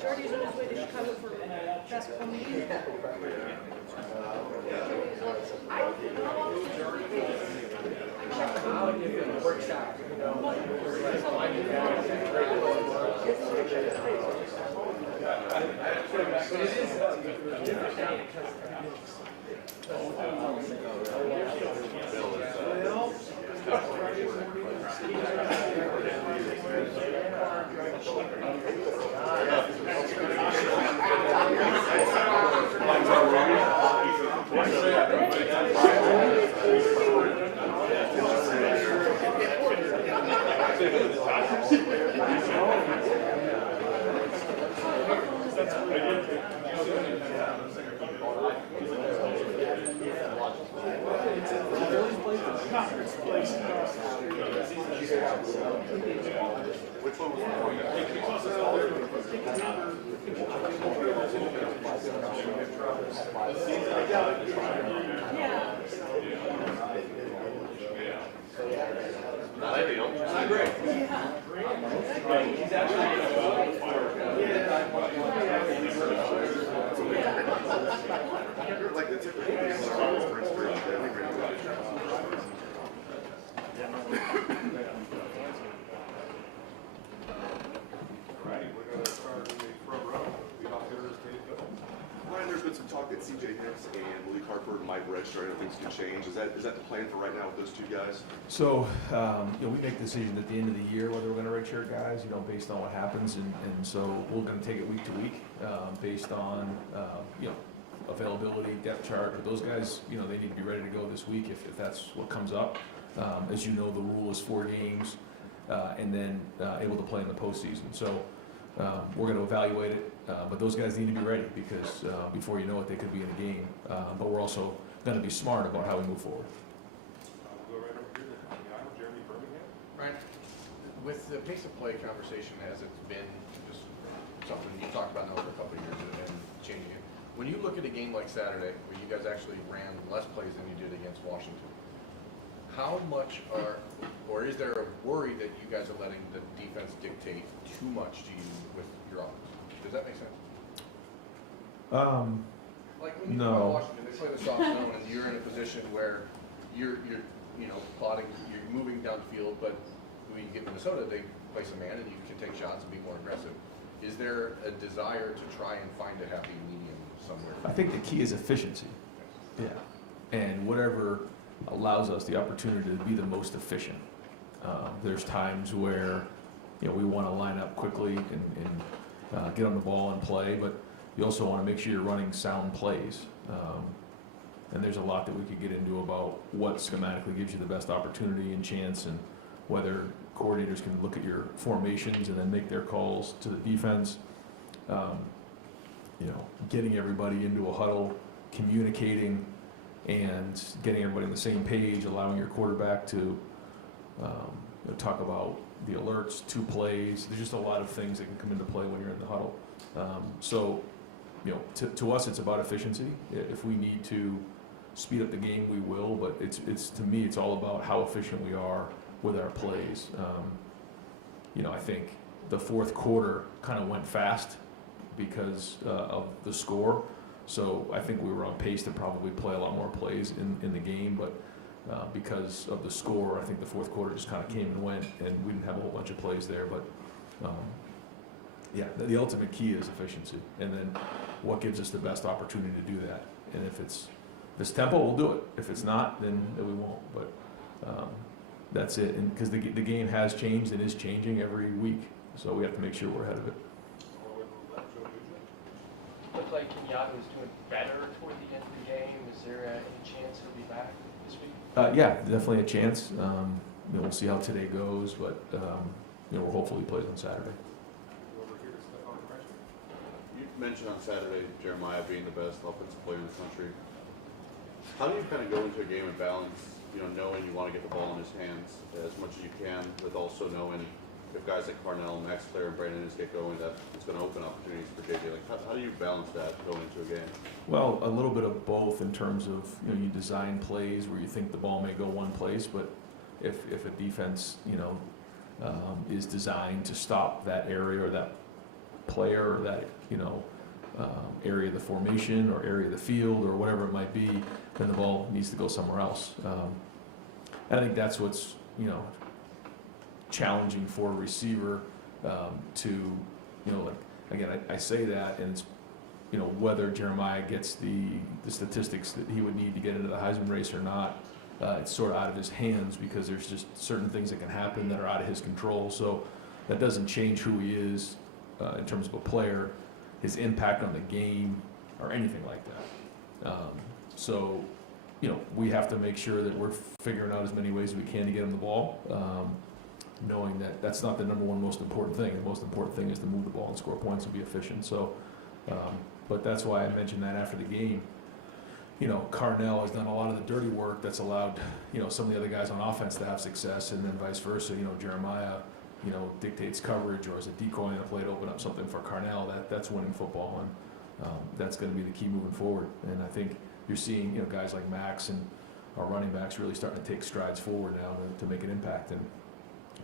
Jordy's on his way to Chicago for basketball meeting. Things can change. Is that the plan for right now with those two guys? So, we make the decision at the end of the year whether we're going to redshirt guys, based on what happens, and so we're going to take it week to week, based on, availability, depth chart. But those guys, they need to be ready to go this week if that's what comes up. As you know, the rule is 4 games, and then able to play in the postseason. So we're going to evaluate it, but those guys need to be ready because before you know it, they could be in a game. But we're also going to be smart about how we move forward. Go right over here to the aisle, Jeremy Birmingham. Right. With the pace of play conversation, has it been just something you talked about now for a couple of years and changing it? When you look at a game like Saturday, where you guys actually ran less plays than you did against Washington, how much or is there a worry that you guys are letting the defense dictate too much to you with your offense? Does that make sense? Like when you play Washington, they play the soft zone, and you're in a position where you're plotting, you're moving down the field, but when you get Minnesota, they place a man, and you can take shots and be more aggressive. Is there a desire to try and find a happy medium somewhere? I think the key is efficiency. Yeah, and whatever allows us the opportunity to be the most efficient. There's times where we want to line up quickly and get on the ball and play, but you also want to make sure you're running sound plays. And there's a lot that we could get into about what schematically gives you the best opportunity and chance, and whether coordinators can look at your formations and then make their calls to the defense. Getting everybody into a huddle, communicating, and getting everybody on the same page, allowing your quarterback to talk about the alerts, 2 plays. There's just a lot of things that can come into play when you're in the huddle. To us, it's about efficiency. If we need to speed up the game, we will. But it's to me, it's all about how efficient we are with our plays. I think the fourth quarter kind of went fast because of the score. So I think we were on pace to probably play a lot more plays in the game, but because of the score, I think the fourth quarter just kind of came and went, and we didn't have a whole bunch of plays there. But the ultimate key is efficiency, and then what gives us the best opportunity to do that. And if it's tempo, we'll do it. If it's not, then we won't. But that's it. And because the game has changed and is changing every week, So we have to make sure we're ahead of it. Looked like Kenyatta was doing better toward the end of the game. Is there any chance he'll be back this week? Yeah, definitely a chance. We'll see how today goes, but we're hopefully he plays on Saturday. You mentioned on Saturday Jeremiah being the best offensive player in the country. How do you kind of go into a game and balance, knowing you want to get the ball in his hands as much as you can, with also knowing if guys like Carnell, Max Clare, and Brandon Innes get going, that it's going to open opportunities for JJ? Like, how do you balance that going into a game? Well, a little bit of both in terms of, you design plays where you think the ball may go one place, but if a defense, is designed to stop that area or that player or that, area of the formation or area of the field or whatever it might be, then the ball needs to go somewhere else. And I think that's what's, challenging for a receiver to, again, I say that, and it's, whether Jeremiah gets the statistics that he would need to get into the Heisman race or not, it's sort of out of his hands because there's just certain things that can happen that are out of his control. So that doesn't change who he is in terms of a player, his impact on the game, or anything like that. So, we have to make sure that we're figuring out as many ways as we can to get him the ball, knowing that that's not the number one most important thing. The most important thing is to move the ball and score points and be efficient. So, but that's why I mentioned that after the game. Carnell has done a lot of the dirty work that's allowed, some of the other guys on offense to have success, and then vice versa. Jeremiah, dictates coverage or as a decoy on a play to open up something for Carnell. That's winning football, and that's going to be the key moving forward. And I think you're seeing, guys like Max and our running backs really starting to take strides forward now to make an impact. And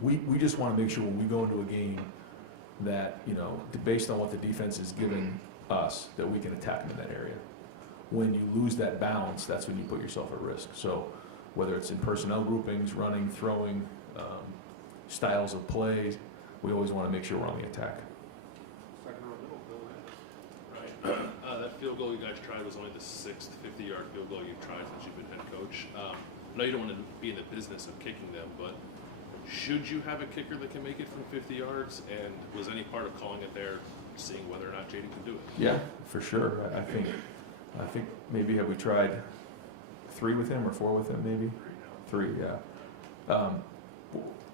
we just want to make sure when we go into a game that, based on what the defense is giving us, that we can attack them in that area. When you lose that balance, that's when you put yourself at risk. So whether it's in personnel groupings, running, throwing, styles of plays, we always want to make sure we're on the attack. Second row middle, Bill Landis. Right. That field goal you guys tried was only the 6th 50-yard field goal you've tried since you've been head coach. I know you don't want to be in the business of kicking them, but should you have a kicker that can make it from 50 yards? And was any part of calling it there seeing whether or not Jaden can do it? Yeah, for sure. I think maybe have we tried 3 with him or 4 with him maybe? 3, yeah.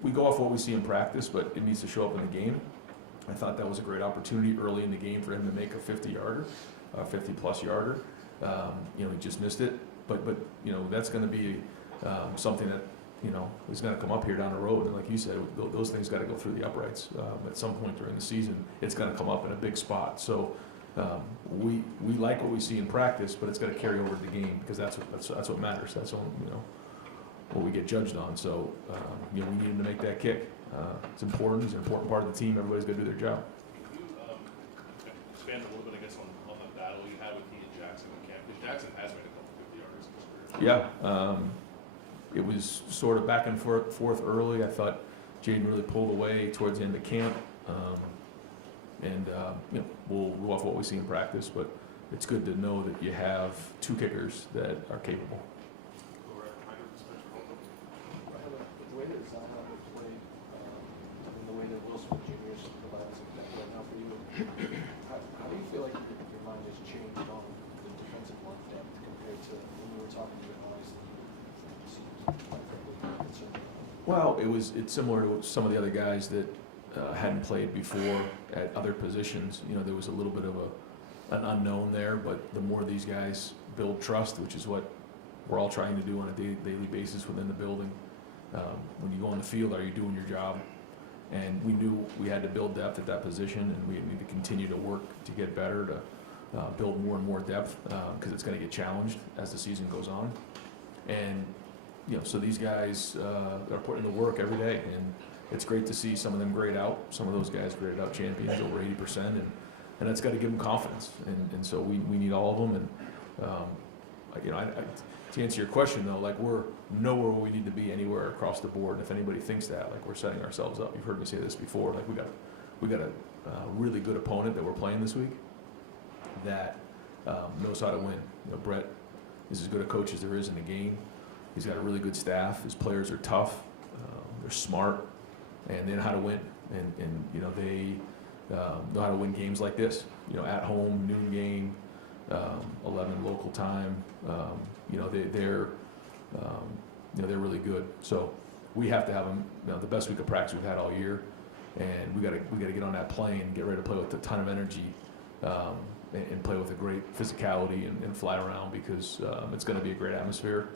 We go off what we see in practice, but it needs to show up in the game. I thought that was a great opportunity early in the game for him to make a 50-yarder, a 50-plus yarder. He just missed it. But that's going to be something that, is going to come up here down the road. And like you said, those things got to go through the uprights. At some point during the season, it's going to come up in a big spot. So we like what we see in practice, but it's got to carry over to the game because that's what matters. That's what we get judged on. So we need him to make that kick. It's important. It's an important part of the team. Everybody's got to do their job. Can you expand a little bit, I guess, on the battle you had with he and Jackson in camp? Because Jackson has made a couple 50-yarders in his career. Yeah. It was sort of back and forth early. I thought Jaden really pulled away towards the end of camp. We'll go off what we see in practice, but it's good to know that you have 2 kickers that are capable. Go right behind him, Spencer Holcomb. The way that Zion was played, and the way that Wilson Jr. is providing some depth right now for you, how do you feel like your mind has changed on the defensive line depth compared to when you were talking to your guys? Well, it's similar to some of the other guys that hadn't played before at other positions. There was a little bit of an unknown there, but the more these guys build trust, which is what we're all trying to do on a daily basis within the building. When you go on the field, are you doing your job? And we knew we had to build depth at that position, and we need to continue to work to get better, to build more and more depth, because it's going to get challenged as the season goes on. And so these guys are putting in the work every day, and it's great to see some of them grade out. Some of those guys graded out champions over 80%, and that's got to give them confidence. And so we need all of them. And to answer your question though, like we're nowhere where we need to be anywhere across the board. And if anybody thinks that, like we're setting ourselves up. You've heard me say this before. Like we got a really good opponent that we're playing this week that knows how to win. Brett is as good a coach as there is in the game. He's got a really good staff. His players are tough. They're smart, and they know how to win. and you know, they know how to win games like this. You know, at home, noon game, 11 local time. You know, they're they're really good. So we have to have them, you know, the best week of practice we've had all year, and we got to get on that plane, get ready to play with a ton of energy, and play with a great physicality and fly around, because it's going to be a great atmosphere.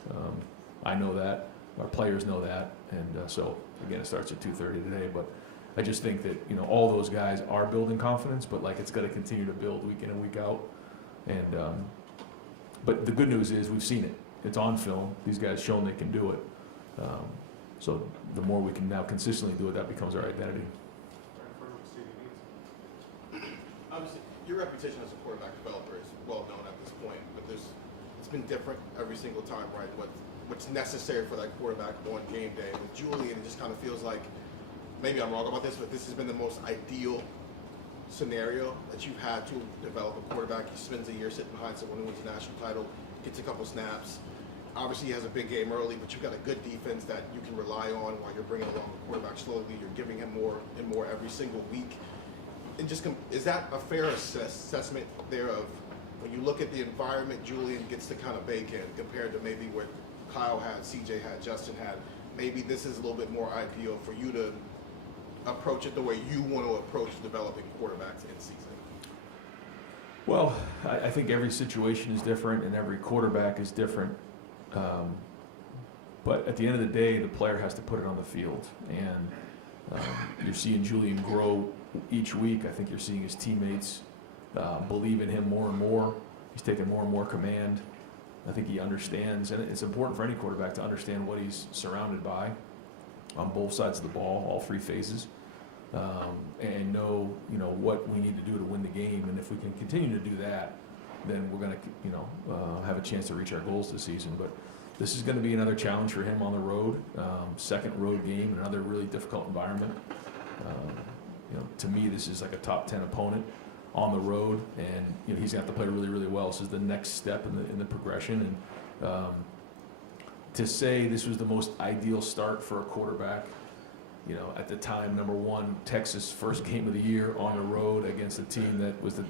I know that, our players know that, and so again, it starts at 2:30 today. But I just think that, you know, all those guys are building confidence, but like, it's got to continue to build week in and week out. And but the good news is we've seen it. It's on film. These guys shown they can do it. So the more we can now consistently do it, that becomes our identity. Obviously, your reputation as a quarterback developer is well known at this point, but it's been different every single time, right? What's necessary for that quarterback on game day. With Julian, it just kind of feels like, maybe I'm wrong about this, but this has been the most ideal scenario that you've had to develop a quarterback. He spends a year sitting behind someone who wins a national title, gets a couple snaps. Obviously, he has a big game early, but you've got a good defense that you can rely on while you're bringing along the quarterback slowly. You're giving him more and more every single week. And just is that a fair assessment there of, when you look at the environment Julian gets to kind of bake in compared to maybe what Kyle had, CJ had, Justin had, maybe this is a little bit more ideal for you to approach it the way you want to approach developing quarterbacks in season? Well, I think every situation is different and every quarterback is different. But at the end of the day, the player has to put it on the field. And you're seeing Julian grow each week. I think you're seeing his teammates believe in him more and more. He's taking more and more command. I think he understands, and it's important for any quarterback to understand what he's surrounded by on both sides of the ball, all three phases, and know, you know, what we need to do to win the game. And if we can continue to do that, then we're going to, you know, have a chance to reach our goals this season. But this is going to be another challenge for him on the road, second road game, another really difficult environment. You know, to me, this is like a top 10 opponent on the road, and you know, he's going to have to play really, really well. This is the next step in the progression. And to say this was the most ideal start for a quarterback, you know, at the time, number one, Texas first game of the year on the road against a team that was the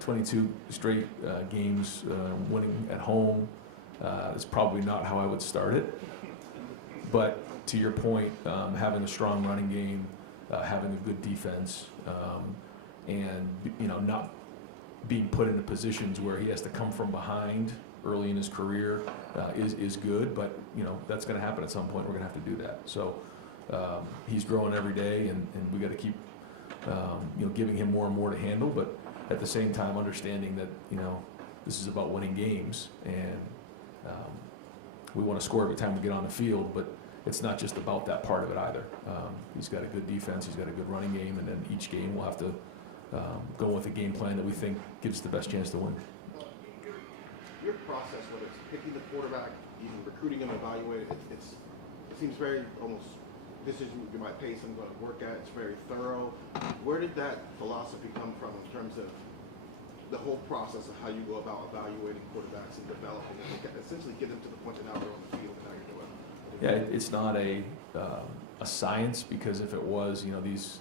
22 straight games winning at home, is probably not how I would start it. But to your point, having a strong running game, having a good defense, and you know, not being put into positions where he has to come from behind early in his career is good. But you know, that's going to happen at some point. We're going to have to do that. So he's growing every day, and we got to keep you know, giving him more and more to handle. But at the same time, understanding that, you know, this is about winning games, and we want to score every time we get on the field. But it's not just about that part of it either. He's got a good defense. He's got a good running game, and then each game we'll have to go with a game plan that we think gives the best chance to win. Your process, whether it's picking the quarterback, even recruiting him, evaluating it seems very almost, this is you might pace I'm going to work at. It's very thorough. Where did that philosophy come from in terms of the whole process of how you go about evaluating quarterbacks and developing them, essentially get them to the point that now they're on the field and now you're doing it? Yeah, it's not a science, because if it was, you know, these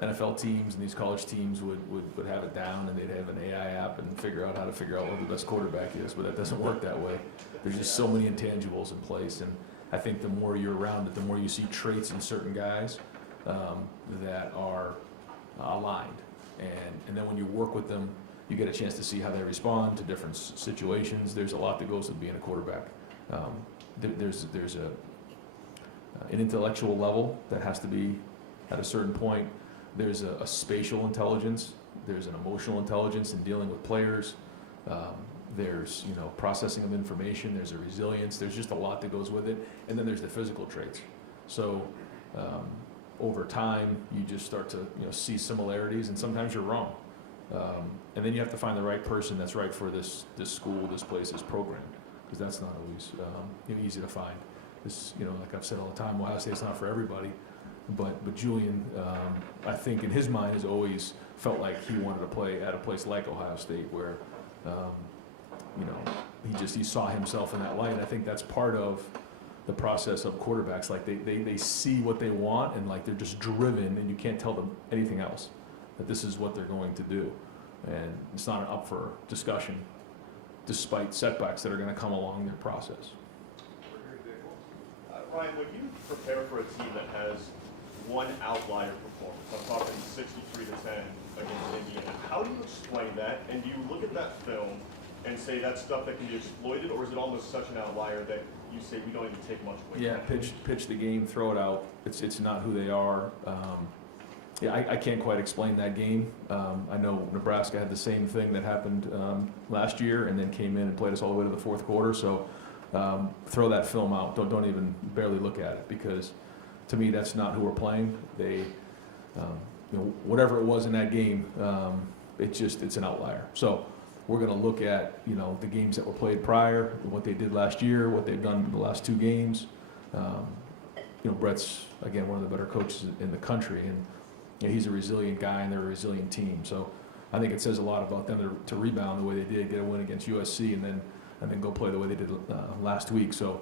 NFL teams and these college teams would have it down, and they'd have an AI app and figure out how to figure out what the best quarterback is, but that doesn't work that way. There's just so many intangibles in place, and I think the more you're around it, the more you see traits in certain guys that are aligned, and then when you work with them, you get a chance to see how they respond to different situations. There's a lot that goes with being a quarterback. There's an intellectual level that has to be at a certain point. There's a spatial intelligence. There's an emotional intelligence in dealing with players. There's, you know, processing of information. There's a resilience. There's just a lot that goes with it. And then there's the physical traits. So over time, you just start to, you know, see similarities, and sometimes you're wrong. And then you have to find the right person that's right for this school, this place, this program, because that's not always you know, easy to find. This, you know, like I've said all the time, Ohio State's not for everybody. But Julian, I think in his mind, has always felt like he wanted to play at a place like Ohio State, where you know, he saw himself in that light. And I think that's part of the process of quarterbacks. Like they see what they want, and like they're just driven, and you can't tell them anything else, that this is what they're going to do. And it's not up for discussion, despite setbacks that are going to come along their process. Ryan, when you prepare for a team that has one outlier performance, I'm talking 63 to 10 against Indiana, how do you explain that? And do you look at that film and say that's stuff that can be exploited, or is it almost such an outlier that you say we don't even take much weight? Yeah, pitch the game, throw it out. It's not who they are. Yeah, I can't quite explain that game. I know Nebraska had the same thing that happened last year, and then came in and played us all the way to the fourth quarter. So throw that film out. Don't even barely look at it, because to me that's not who we're playing. They, whatever it was in that game, it's an outlier. So we're going to look at the games that were played prior, what they did last year, what they've done in the last 2 games. Brett's again one of the better coaches in the country, and he's a resilient guy, and they're a resilient team. So I think it says a lot about them to rebound the way they did, get a win against USC, and then go play the way they did last week. So,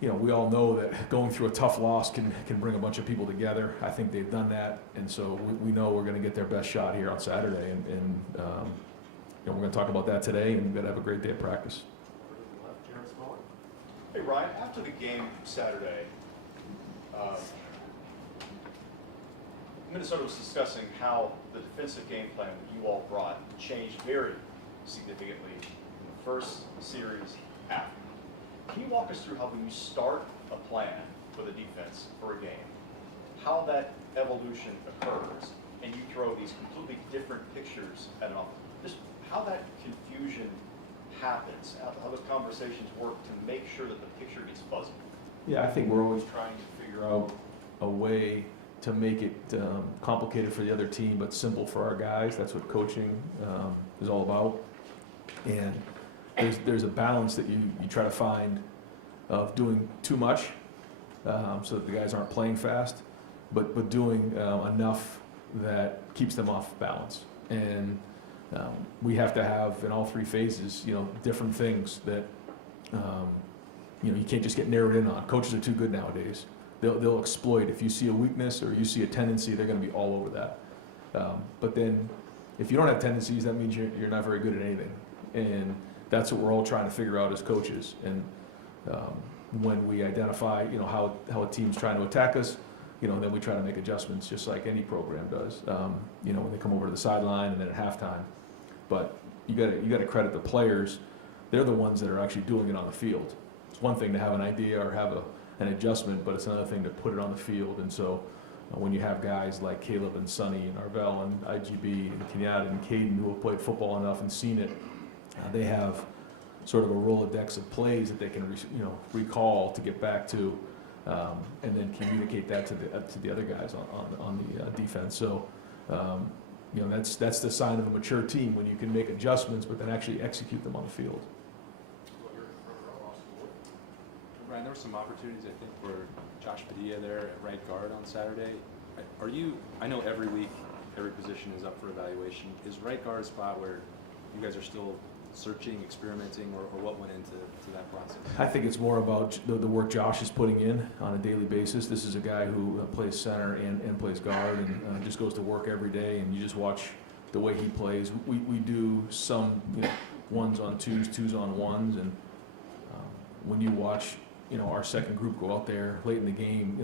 we all know that going through a tough loss can bring a bunch of people together. I think they've done that, and so we know we're going to get their best shot here on Saturday, and we're going to talk about that today, and we're going to have a great day of practice. Hey, Ryan, after the game Saturday, Minnesota was discussing how the defensive game plan that you all brought changed very significantly in the first series half. Can you walk us through how, when you start a plan for the defense for a game, how that evolution occurs, and you throw these completely different pictures at an offense? Just how that confusion happens, how those conversations work to make sure that the picture gets fuzzy. Yeah, I think we're always trying to figure out a way to make it complicated for the other team, but simple for our guys. That's what coaching is all about. And there's a balance that you try to find of doing too much so that the guys aren't playing fast, but doing enough that keeps them off balance. And we have to have, in all 3 phases, different things that you can't just get narrowed in on. Coaches are too good nowadays. They'll exploit. If you see a weakness or you see a tendency, they're going to be all over that. But then, if you don't have tendencies, that means you're not very good at anything. And that's what we're all trying to figure out as coaches. And when we identify, how a team's trying to attack us, then we try to make adjustments, just like any program does. When they come over to the sideline and then at halftime. But you got to credit the players. They're the ones that are actually doing it on the field. It's one thing to have an idea or have an adjustment, but it's another thing to put it on the field. And so when you have guys like Caleb and Sonny and Arvell and IGB and Kenyatta and Caden who have played football enough and seen it, they have sort of a Rolodex of plays that they can recall to get back to, and then communicate that to the other guys on the defense. So that's the sign of a mature team, when you can make adjustments but then actually execute them on the field. Ryan, there were some opportunities, I think, for Josh Padilla there at right guard on Saturday. I know every week, every position is up for evaluation. Is right guard a spot where you guys are still searching, experimenting, or what went into that process? I think it's more about the work Josh is putting in on a daily basis. This is a guy who plays center and plays guard, and just goes to work every day, and you just watch the way he plays. We do some 1s on 2s, 2s on 1s, and when you watch our second group go out there late in the game,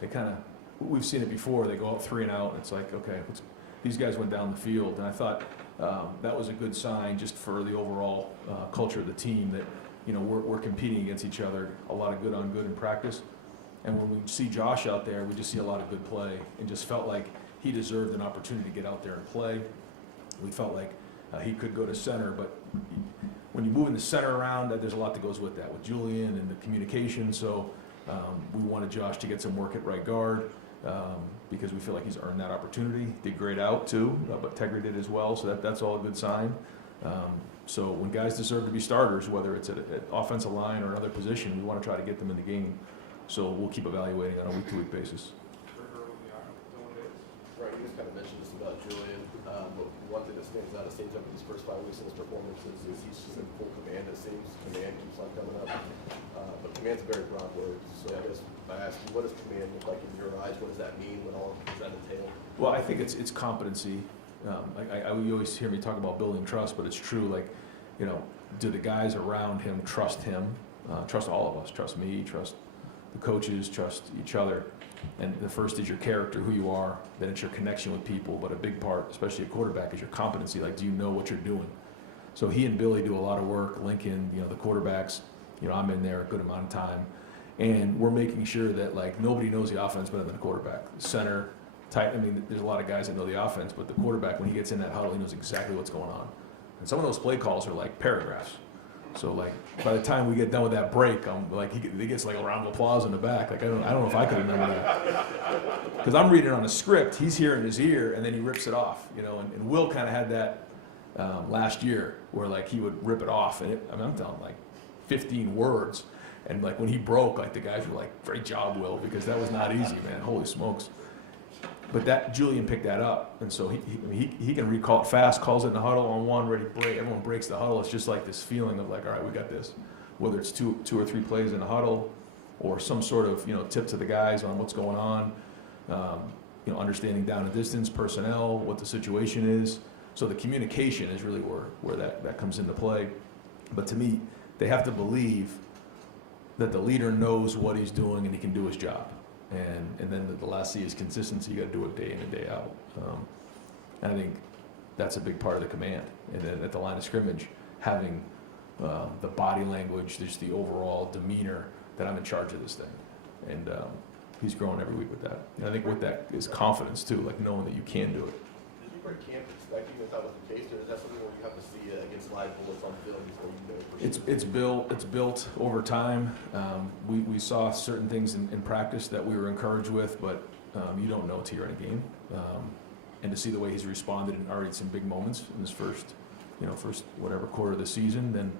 they kind of, we've seen it before, they go out 3 and out, and it's like, okay, these guys went down the field, and I thought that was a good sign just for the overall culture of the team, that we're competing against each other, a lot of good on good in practice. And when we see Josh out there, we just see a lot of good play, and just felt like he deserved an opportunity to get out there and play. We felt like he could go to center, but when you move in the center around, there's a lot that goes with that, with Julian and the communication. So we wanted Josh to get some work at right guard, because we feel like he's earned that opportunity. Did great out too, but Tegri did as well, so that's all a good sign. So when guys deserve to be starters, whether it's at offensive line or another position, we want to try to get them in the game. So we'll keep evaluating on a week-to-week basis. Right, you just kind of mentioned this about about Julian, but one thing that stands out, it seems like these first 5 weeks in his performances is he's just in full command, it seems. Command keeps on coming up. But command's a very broad word, so I guess I ask you, what does command look like in your eyes? What does that mean? What all does that entail? Well, I think it's competency. You always hear me talk about building trust, but it's true. Like, you know, do the guys around him trust him? Trust all of us. Trust me. Trust the coaches. Trust each other. And the first is your character, who you are. Then it's your connection with people. But a big part, especially a quarterback, is your competency. Like, do you know what you're doing? So he and Billy do a lot of work. Lincoln, you know, the quarterbacks. You know, I'm in there a good amount of time, and we're making sure that like nobody knows the offense better than the quarterback. Center, tight. I mean, there's a lot of guys that know the offense, but the quarterback, when he gets in that huddle, he knows exactly what's going on. And some of those play calls are like paragraphs. So like by the time we get done with that break, I'm like he gets like a round of applause in the back. Like I don't know if I could remember that because I'm reading on a script. He's hearing his ear and then he rips it off. You know, and Will kind of had that last year where like he would rip it off, and I'm telling like 15 words, and like when he broke, like the guys were like, "Great job, Will," because that was not easy, man. Holy smokes! But that Julian picked that up, and so he can recall it fast, calls it in the huddle on one, ready to break. Everyone breaks the huddle. It's just like this feeling of like, all right, we got this. Whether it's two or three plays in the huddle, or some sort of tip to the guys on what's going on. Understanding down and distance, personnel, what the situation is. So the communication is really where that comes into play. But to me, they have to believe that the leader knows what he's doing and he can do his job. And then the last C is consistency. You got to do it day in and day out. And I think that's a big part of the command. And then at the line of scrimmage, having the body language, just the overall demeanor that I'm in charge of this thing. And he's growing every week with that. And I think with that is confidence too, like knowing that you can do it. Did you break camp expecting that that was the case, or is that something where you have to see against live bullets on film before you know for sure? It's built over time. We saw certain things in practice that we were encouraged with, but you don't know till you're in a game. And to see the way he's responded in already some big moments in this first whatever quarter of the season, then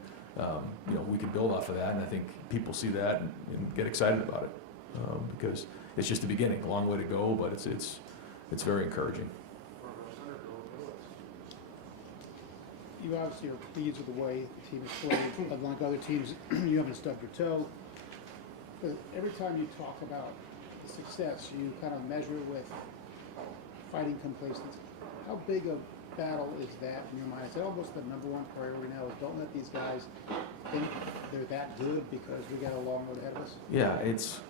we can build off of that. And I think people see that and get excited about it because it's just the beginning. A long way to go, but it's very encouraging. You obviously are pleased with the way the team has played. Unlike other teams, you haven't stubbed your toe. But every time you talk about the success, you kind of measure with fighting complacency. How big a battle is that in your mind? Is that almost the number one priority now? Is don't let these guys think they're that good because we got a long road ahead of us? Yeah, it's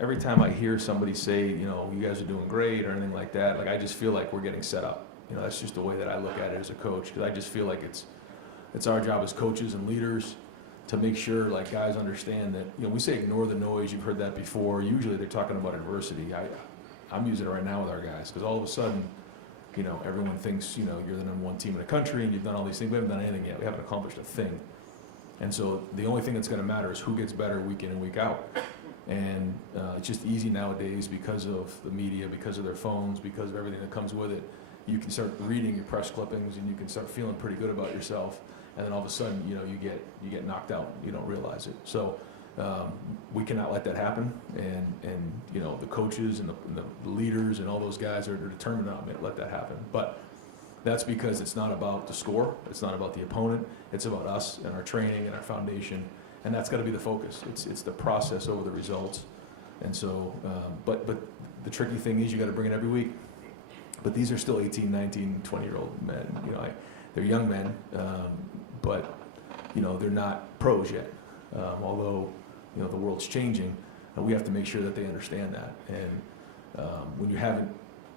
every time I hear somebody say, you guys are doing great or anything like that, like I just feel like we're getting set up. That's just the way that I look at it as a coach, because I just feel like it's our job as coaches and leaders to make sure like guys understand that we say ignore the noise. You've heard that before. Usually they're talking about adversity. I'm using it right now with our guys because all of a sudden, everyone thinks you're the number one team in the country and you've done all these things. We haven't done anything yet. We haven't accomplished a thing. And so the only thing that's going to matter is who gets better week in and week out. And it's just easy nowadays because of the media, because of their phones, because of everything that comes with it. You can start reading your press clippings and you can start feeling pretty good about yourself, and then all of a sudden you get knocked out. You don't realize it. So we cannot let that happen, and the coaches and the leaders and all those guys are determined not to let that happen. But that's because it's not about the score, it's not about the opponent, it's about us and our training and our foundation, and that's got to be the focus. It's the process over the results. And so but the tricky thing is you got to bring it every week. But these are still 18, 19, 20-year-old men. They're young men, but they're not pros yet. Although the world's changing, we have to make sure that they understand that. And when you haven't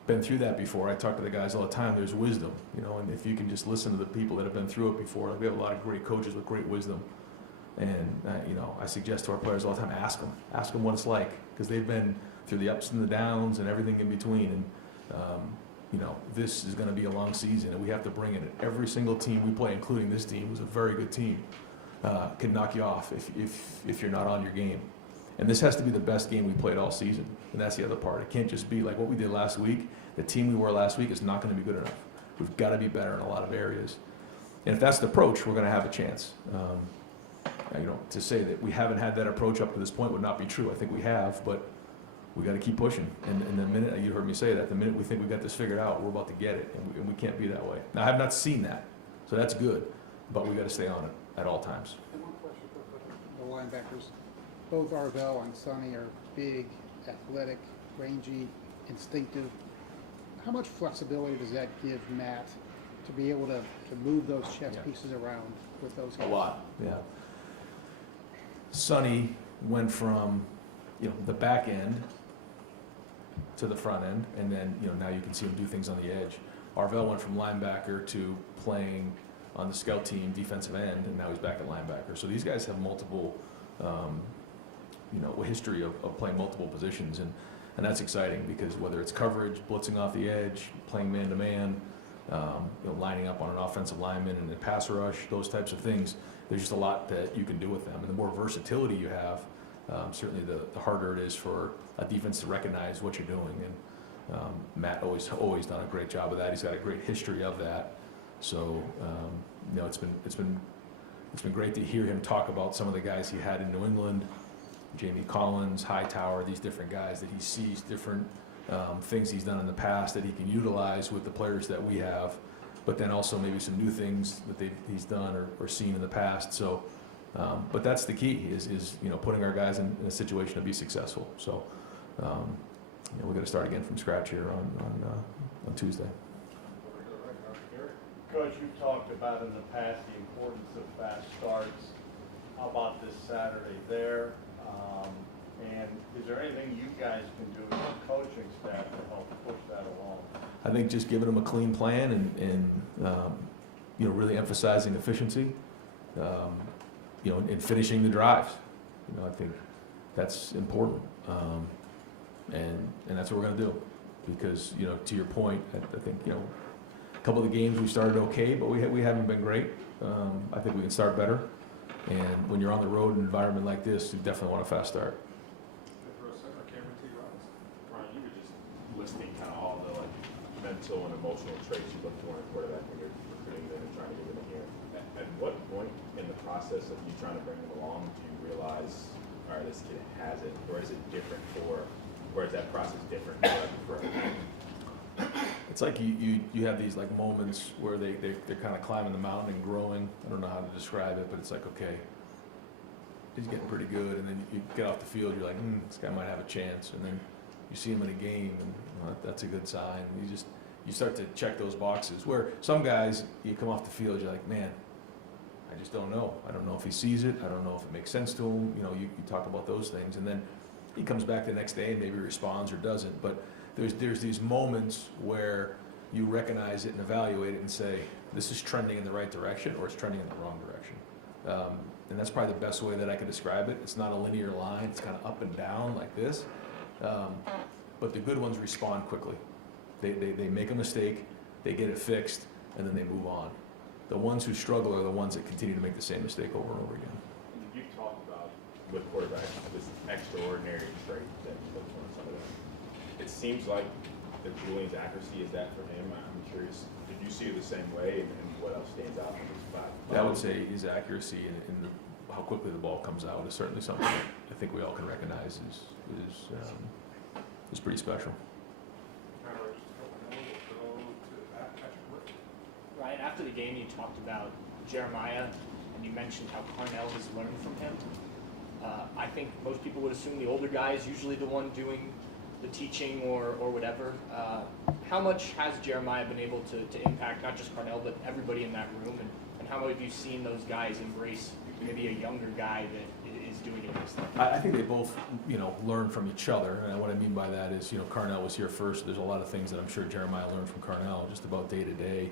been through that before, I talk to the guys all the time. There's wisdom, and if you can just listen to the people that have been through it before, like we have a lot of great coaches with great wisdom. And I suggest to our players all the time, ask them what it's like, because they've been through the ups and the downs and everything in between. And this is going to be a long season, and we have to bring it. Every single team we play, including this team, who's a very good team, can knock you off if you're not on your game. And this has to be the best game we played all season, and that's the other part. It can't just be like what we did last week. The team we were last week is not going to be good enough. We've got to be better in a lot of areas. And if that's the approach, we're going to have a chance. To say that we haven't had that approach up to this point would not be true. I think we have, but we got to keep pushing. And the minute, you heard me say that, the minute we think we got this figured out, we're about to get it, and we can't be that way. Now, I have not seen that, so that's good, but we got to stay on it at all times. And one question for the linebackers. Both Arvell and Sonny are big, athletic, rangy, instinctive. How much flexibility does that give Matt to be able to move those chess pieces around with those guys? A lot, yeah. Sonny went from, the back end to the front end, and then, now you can see him do things on the edge. Arvell went from linebacker to playing on the scout team defensive end, and now he's back at linebacker. So these guys have multiple, a history of playing multiple positions, and that's exciting because whether it's coverage, blitzing off the edge, playing man-to-man, lining up on an offensive lineman and a pass rush, those types of things, there's just a lot that you can do with them. And the more versatility you have, certainly the harder it is for a defense to recognize what you're doing. And Matt always done a great job of that. He's got a great history of that. So it's been great to hear him talk about some of the guys he had in New England, Jamie Collins, Hightower, these different guys that he sees different things he's done in the past that he can utilize with the players that we have, but then also maybe some new things that he's done or seen in the past. So, but that's the key is putting our guys in a situation to be successful. So, we're going to start again from scratch here on Tuesday. Coach, you've talked about in the past the importance of fast starts. How about this Saturday there? And is there anything you guys can do as a coaching staff to help push that along? I think just giving them a clean plan and really emphasizing efficiency, and finishing the drives. I think that's important, and that's what we're going to do. Because to your point, I think a couple of the games we started okay, but we haven't been great. I think we can start better. And when you're on the road in an environment like this, you definitely want a fast start. Brian, you were just listing kind of all the mental and emotional traits you look for in a quarterback when you're recruiting them and trying to get them in here. At what point in the process of you trying to bring them along do you realize, all right, this kid has it, or is it different or is that process different for everyone? It's like you have these moments where they're kind of climbing the mountain and growing. I don't know how to describe it, but it's like, okay, he's getting pretty good, and then you get off the field, you're like, this guy might have a chance, and then you see him in a game, and that's a good sign. You start to check those boxes. Where some guys, you come off the field, you're like, man, I just don't know. I don't know if he sees it. I don't know if it makes sense to him. You talk about those things, and then he comes back the next day and maybe responds or doesn't. But there's these moments where you recognize it and evaluate it and say, this is trending in the right direction or it's trending in the wrong direction. And that's probably the best way that I can describe it. It's not a linear line. It's kind of up and down like this. But the good ones respond quickly. They make a mistake, they get it fixed, and then they move on. The ones who struggle are the ones that continue to make the same mistake over and over again. You've talked about with quarterbacks this extraordinary trait that you look for in some of them. It seems like the Julian's accuracy is that for him. I'm curious, did you see it the same way, and what else stands out from his spot? I would say his accuracy and how quickly the ball comes out is certainly something that I think we all can recognize is pretty special. Ryan, after the game you talked about Jeremiah, and you mentioned how Carnell has learned from him. I think most people would assume the older guy is usually the one doing the teaching or whatever. How much has Jeremiah been able to impact not just Carnell, but everybody in that room? And how have you seen those guys embrace maybe a younger guy that is doing it this time? I think they both, learn from each other. And what I mean by that is, Carnell was here first. There's a lot of things that I'm sure Jeremiah learned from Carnell just about day to day.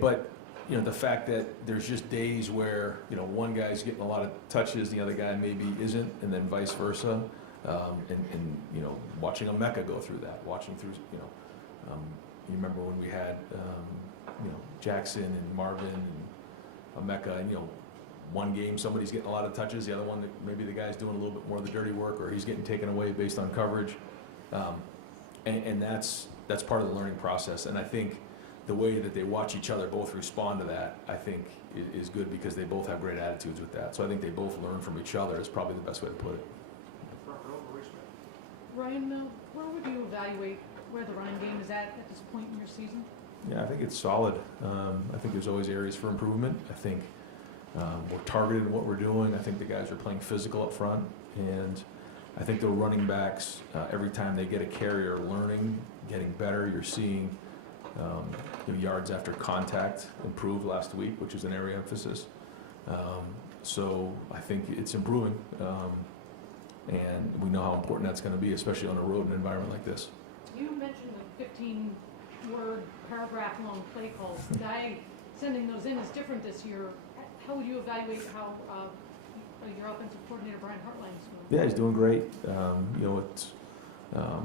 But the fact that there's just days where, one guy's getting a lot of touches, the other guy maybe isn't, and then vice versa. And watching a Mecca go through that, watching through, you remember when we had, Jackson and Marvin and Mecca, and, one game somebody's getting a lot of touches, the other one that maybe the guy's doing a little bit more of the dirty work, or he's getting taken away based on coverage. And that's part of the learning process. And I think the way that they watch each other both respond to that, I think is good because they both have great attitudes with that. So I think they both learn from each other is probably the best way to put it. Ryan, where would you evaluate where the running game is at this point in your season? Yeah, I think it's solid. I think there's always areas for improvement. I think we're targeted in what we're doing. I think the guys are playing physical up front, and I think the running backs, every time they get a carry, are learning, getting better. You're seeing yards after contact improve last week, which is an area of emphasis. So I think it's improving, and we know how important that's going to be, especially on a road in an environment like this. You mentioned the 15-word, paragraph-long play calls. The guy sending those in is different this year. How would you evaluate how your offensive coordinator, Brian Hartline, is doing? Yeah, he's doing great.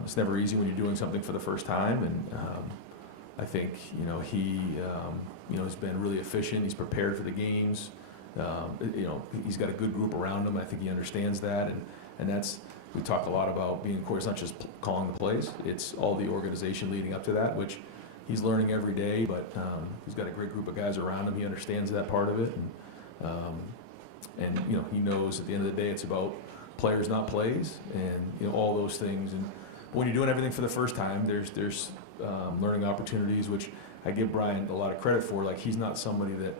It's never easy when you're doing something for the first time, and I think he has been really efficient. He's prepared for the games. He's got a good group around him. I think he understands that, and that's, we talk a lot about being, of course, not just calling the plays. It's all the organization leading up to that, which he's learning every day. But he's got a great group of guys around him. He understands that part of it, and he knows at the end of the day it's about players, not plays, and all those things. And when you're doing everything for the first time, there's learning opportunities, which I give Brian a lot of credit for. Like, he's not somebody that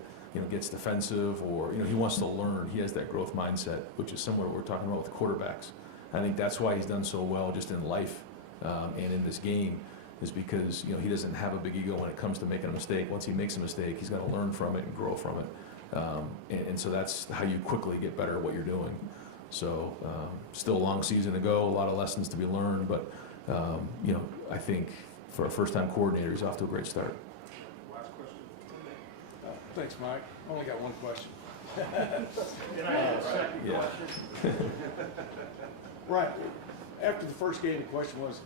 gets defensive, or he wants to learn. He has that growth mindset, which is similar to what we're talking about with the quarterbacks. I think that's why he's done so well just in life and in this game, is because he doesn't have a big ego when it comes to making a mistake. Once he makes a mistake, he's got to learn from it and grow from it. And so that's how you quickly get better at what you're doing. So still a long season to go, a lot of lessons to be learned, but I think for a first-time coordinator, he's off to a great start. Last question. Thanks, Mike. Only got one question. Can I have a second Yeah. question? Right. After the first game, the question was,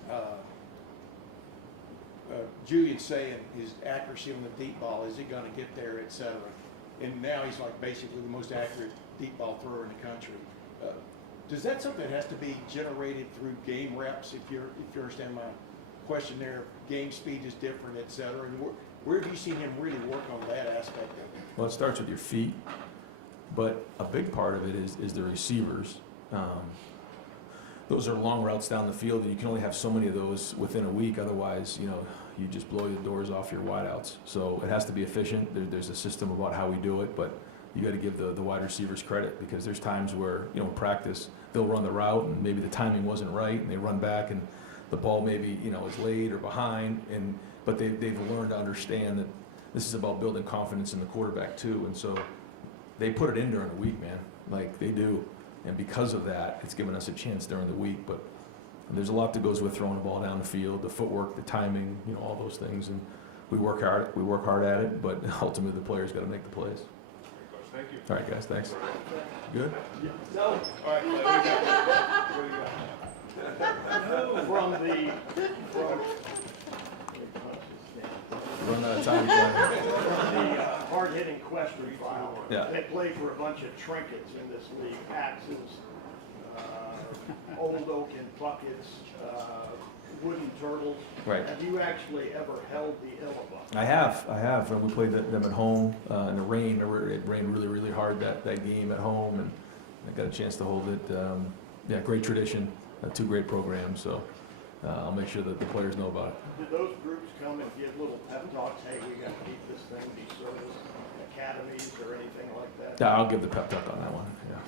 Julian saying his accuracy on the deep ball, is he going to get there, et cetera. And now he's like basically the most accurate deep ball thrower in the country. Does that something that has to be generated through game reps, if you understand my question there? Game speed is different, et cetera. And where have you seen him really work on that aspect of it? Well, it starts with your feet, but a big part of it is the receivers. Those are long routes down the field, and you can only have so many of those within a week. Otherwise, you just blow the doors off your wideouts. So it has to be efficient. There's a system about how we do it, but you got to give the wide receivers credit, because there's times where in practice they'll run the route and maybe the timing wasn't right, and they run back and the ball maybe is late or behind, but they've learned to understand that this is about building confidence in the quarterback too, and so they put it in during the week, man, like they do. And because of that, it's given us a chance during the week. But there's a lot that goes with throwing the ball down the field, the footwork, the timing, all those things. And we work hard at it, but ultimately the players got to make the plays. Thank you. All right, guys, thanks. Good? No. All right, what do you got? Run out of time. The hard-hitting question file. Yeah. They play for a bunch of trinkets in this league: axes, old oak and buckets, wooden turtles. Right. Have you actually ever held the Illinois? I have. And we played them at home in the rain. It rained really, really hard that game at home, and I got a chance to hold it. Great tradition, two great programs. So I'll make sure that the players know about it. Did those groups come and give little pep talks? Hey, we got to keep this thing, be service academies or anything like that? Yeah, I'll give the pep talk on that one. Yeah.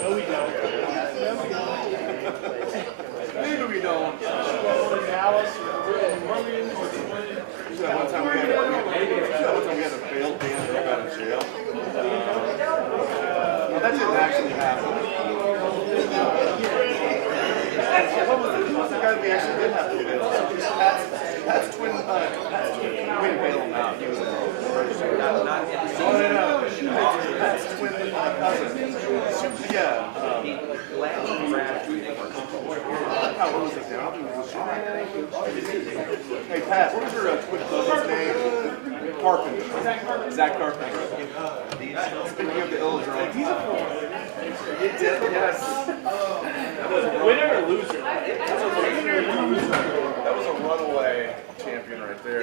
No, we don't. Maybe we don't. Dallas. One time we had a failed band that got in jail. Well, that didn't actually happen. What was the guy we actually did have to bail? Pat's twin. We didn't bail him out. He was Pat's twin cousin. Yeah. What was his name? Hey, Pat, what was your twin cousin's name? Carpenter. Zach Carpenter. Speaking of the Illinois. He's a former. You did? Yes. Winner or loser? That was a runaway champion right there.